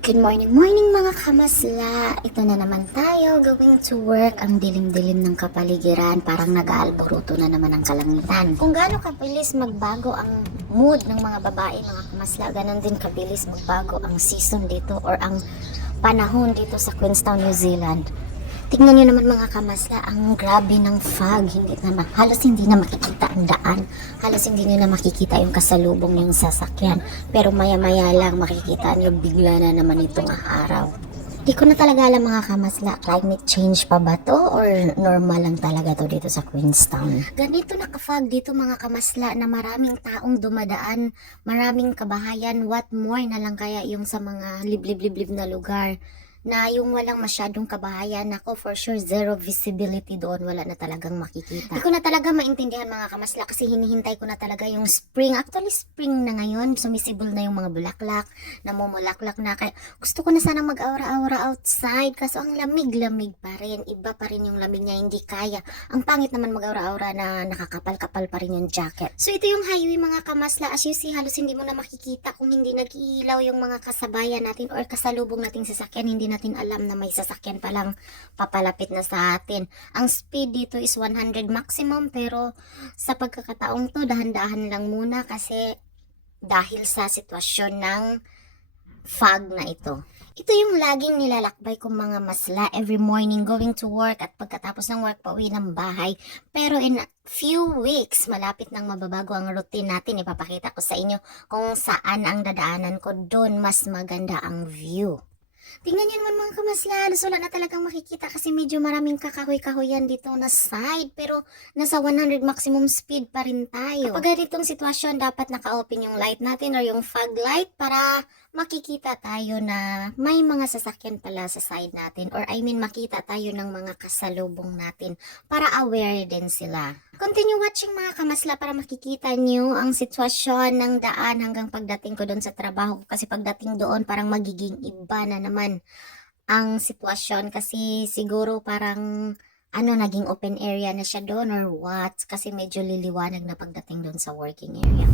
Good morning, morning mga kamasla! Ito na naman tayo, going to work. Ang dilim-dilim ng kapaligiran, parang nag-aalboruto na naman ang kalangitan. Kung gaano kabilis magbago ang mood ng mga babae, mga kamasla, ganon din kabilis magbago ang season dito or ang panahon dito sa Queenstown, New Zealand. Tingnan nyo naman mga kamasla, ang grabe ng fog, halos hindi na makikita ang daan, halos hindi nyo na makikita yung kasalubong yung sasakyan, pero maya-maya lang makikita nyo bigla na naman itong araw. Di ko na talaga alam mga kamasla, climate change pa ba to or normal lang talaga to dito sa Queenstown? Ganito naka-fog dito mga kamasla na maraming taong dumadaan, maraming kabahayan, what more na lang kaya yung sa mga liblib-liblib na lugar na yung walang masyadong kabahayan. Ako for sure zero visibility doon, wala na talagang makikita. Hindi ko na talaga maintindihan mga kamasla kasi hinihintay ko na talaga yung spring. Actually spring na ngayon, sumisibol na yung mga bulaklak, namumulaklak na, kaya gusto ko na sanang mag-aura-aura outside kaso ang lamig-lamig pa rin, iba pa rin yung lamig niya, hindi kaya. Ang pangit naman mag-aura-aura na nakakapal-kapal pa rin yung jacket. So ito yung highway mga kamasla, as you see halos hindi mo na makikita kung hindi nag-iilaw yung mga kasabayan natin or kasalubong nating sasakyan. Hindi natin alam na may sasakyan palang papalapit na sa atin. Ang speed dito is 100 maximum, pero sa pagkakataong to dahan-dahan lang muna kasi dahil sa sitwasyon ng fog na ito. Ito yung laging nilalakbay kong mga masla every morning going to work at pagkatapos ng work pauwi ng bahay. Pero in a few weeks, malapit nang mababago ang routine natin. Ipapakita ko sa inyo kung saan ang dadaanan ko, doon mas maganda ang view. Tingnan nyo naman mga kamasla, halos wala na talagang makikita kasi medyo maraming kakahoy-kahoyan dito na side, pero nasa 100 maximum speed pa rin tayo. Kapag ganitong sitwasyon, dapat naka-open yung light natin or yung fog light para makikita tayo na may mga sasakyan pala sa side natin, or I mean makita tayo ng mga kasalubong natin para aware din sila. Continue watching mga kamasla para makikita nyo ang sitwasyon ng daan hanggang pagdating ko doon sa trabaho, kasi pagdating doon parang magiging iba na naman ang sitwasyon kasi siguro parang naging open area na siya doon or what, kasi medyo liliwanag na pagdating doon sa working area.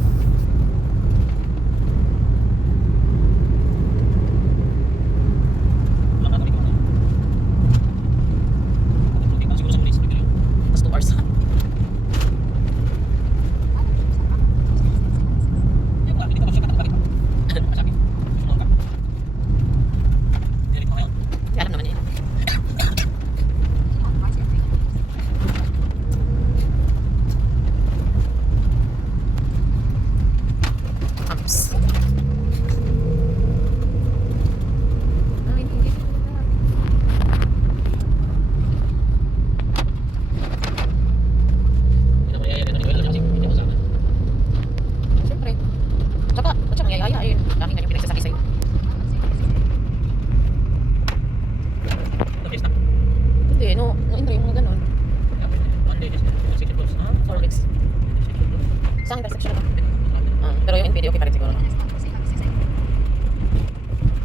Isang intersection na pero yung NPD okay pa rin siguro.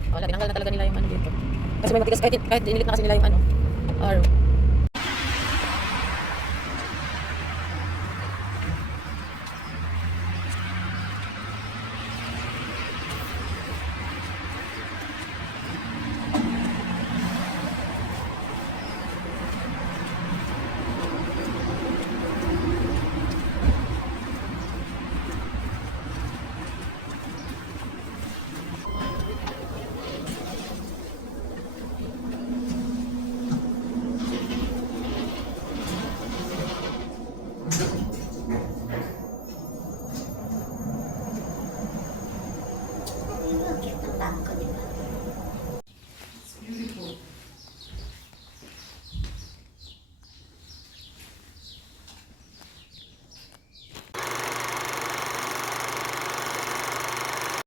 Wala, tinanggal na talaga nila yung dito. Kasi may matigas kahit inilit na kasi nila yung araw. Cute ang bag ko, diba?